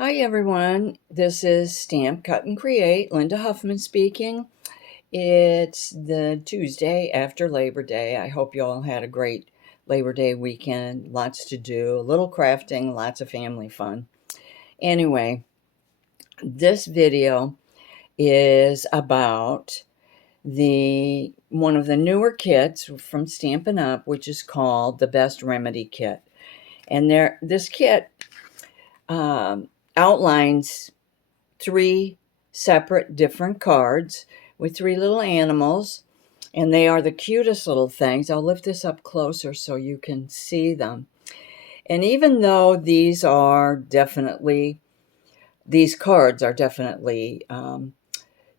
Hi everyone, this is Stamp Cut and Create, Linda Huffman speaking. It's the Tuesday after Labor Day. I hope you all had a great Labor Day weekend, lots to do, a little crafting, lots of family fun. Anyway, this video is about the one of the newer kits from Stampin' Up, which is called the Best Remedy Kit. And this kit outlines three separate different cards with three little animals, and they are the cutest little things. I'll lift this up closer so you can see them. And even though these cards are definitely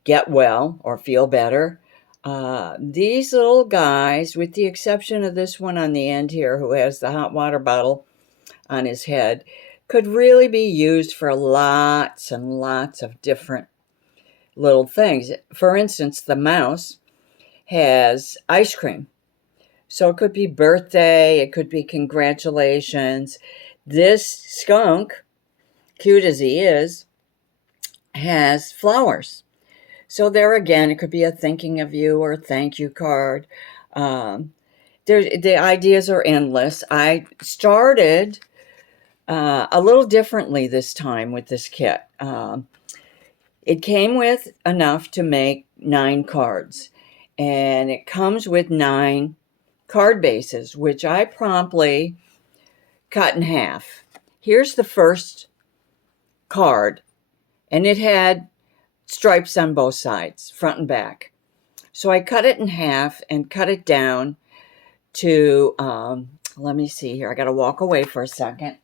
get well or feel better, these little guys, with the exception of this one on the end here who has the hot water bottle on his head, could really be used for lots and lots of different little things. For instance, the mouse has ice cream. So it could be birthday, it could be congratulations. This skunk, cute as he is, has flowers. So there again, it could be a thinking of you or a thank you card. The ideas are endless. I started a little differently this time with this kit. It came with enough to make 9 cards, and it comes with 9 card bases, which I promptly cut in half. Here's the first card, and it had stripes on both sides, front and back. So I cut it in half and cut it down to, let me see here, I got to walk away for a second.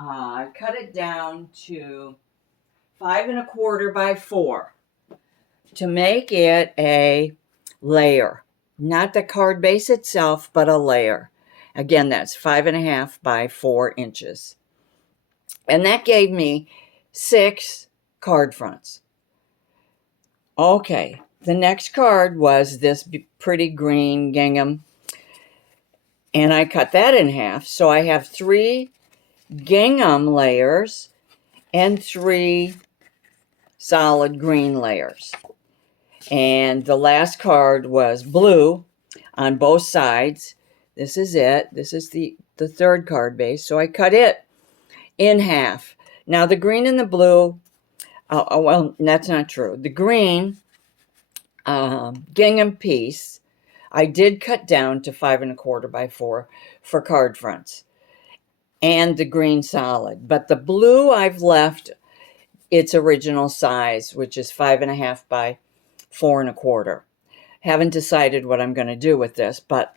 I cut it down to 5 1/4 by 4 to make it a layer, not the card base itself, but a layer. Again, that's 5 1/2 by 4 inches. And that gave me 6 card fronts. Okay, the next card was this pretty green gingham, and I cut that in half. So I have 3 gingham layers and 3 solid green layers. And the last card was blue on both sides. This is it. This is the third card base. So I cut it in half. Now the green and the blue, well, that's not true. The green gingham piece, I did cut down to 5 1/4 by 4 for card fronts, and the green solid. But the blue I've left its original size, which is 5 1/2 by 4 1/4. Haven't decided what I'm going to do with this, but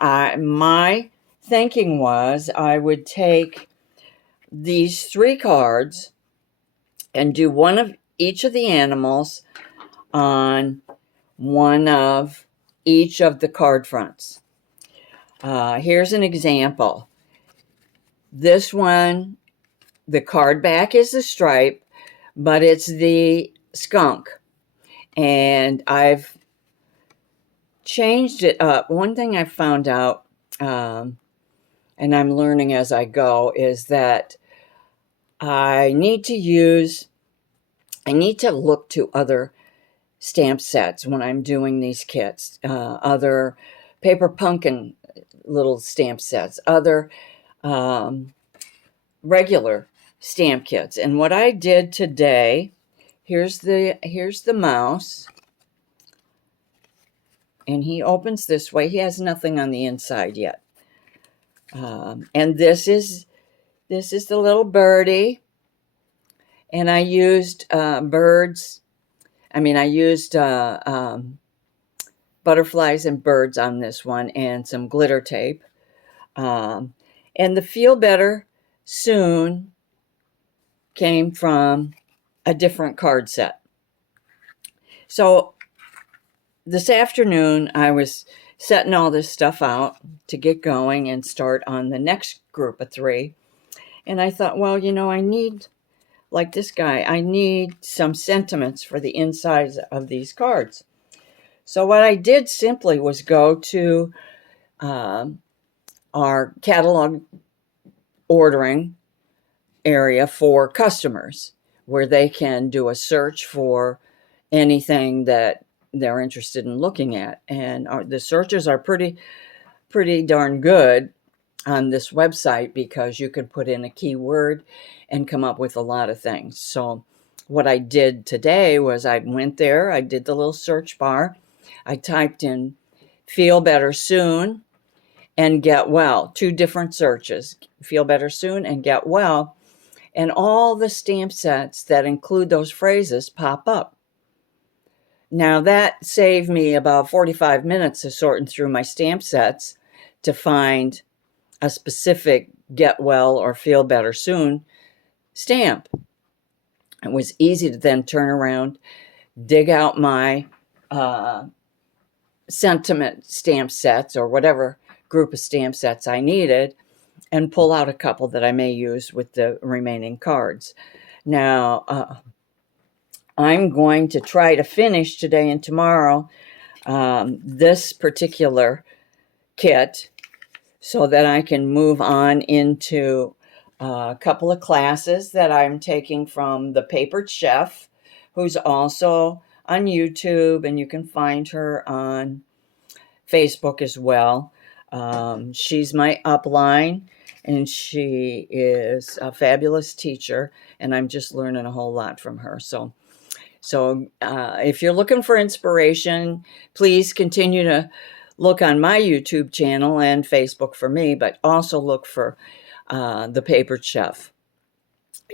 my thinking was I would take these 3 cards and do one of each of the animals on one of each of the card fronts. Here's an example. This one, the card back is the stripe, but it's the skunk. And I've changed it up. One thing I found out, and I'm learning as I go, is that I need to look to other stamp sets when I'm doing these kits, other paper pumpkin little stamp sets, other regular stamp kits. And what I did today, here's the mouse, and he opens this way. He has nothing on the inside yet. And this is the little birdie, and I used butterflies and birds on this one, and some glitter tape. And the Feel Better Soon came from a different card set. So this afternoon, I was setting all this stuff out to get going and start on the next group of 3. And I thought, well, I need, like this guy, I need some sentiments for the insides of these cards. So what I did simply was go to our catalog ordering area for customers where they can do a search for anything that they're interested in looking at. And the searches are pretty darn good on this website because you can put in a keyword and come up with a lot of things. So what I did today was I went there, I did the little search bar, I typed in feel better soon and get well, 2 different searches, feel better soon and get well. And all the stamp sets that include those phrases pop up. Now that saved me about 45 minutes of sorting through my stamp sets to find a specific get well or feel better soon stamp. It was easy to then turn around, dig out my sentiment stamp sets or whatever group of stamp sets I needed and pull out a couple that I may use with the remaining cards. Now, I'm going to try to finish today and tomorrow this particular kit so that I can move on into a couple of classes that I'm taking from the Papered Chef, who's also on YouTube, and you can find her on Facebook as well. She's my upline, and she is a fabulous teacher, and I'm just learning a whole lot from her. So if you're looking for inspiration, please continue to look on my YouTube channel and Facebook for me, but also look for the Papered Chef.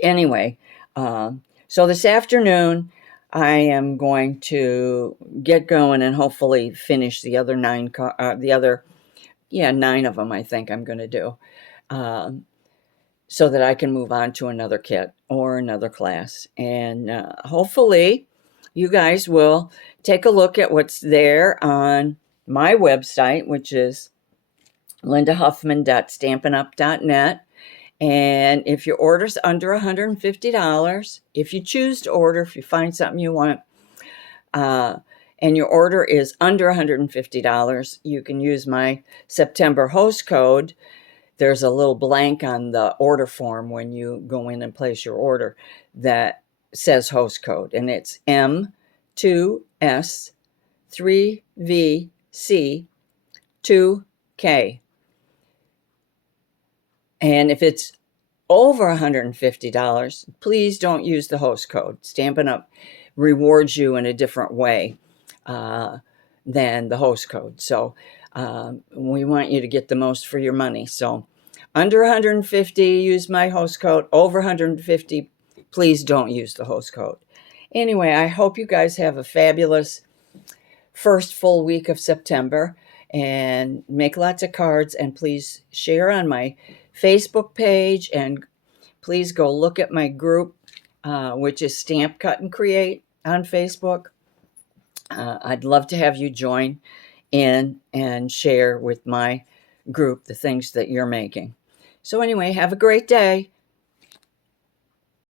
Anyway, so this afternoon, I am going to get going and hopefully finish the other 9 of them I think I'm going to do, so that I can move on to another kit or another class. And hopefully you guys will take a look at what's there on my website, which is lindahuffman.stampinup.net. And if your order's under $150, if you choose to order, if you find something you want, and your order is under $150, you can use my September host code. There's a little blank on the order form when you go in and place your order that says host code, and it's M2S3VC2K. And if it's over $150, please don't use the host code. Stampin' Up! Rewards you in a different way than the host code. So we want you to get the most for your money. So under 150, use my host code. Over 150, please don't use the host code. Anyway, I hope you guys have a fabulous first full week of September and make lots of cards, and please share on my Facebook page, and please go look at my group, which is Stamp Cut and Create on Facebook. I'd love to have you join in and share with my group the things that you're making. So anyway, have a great day.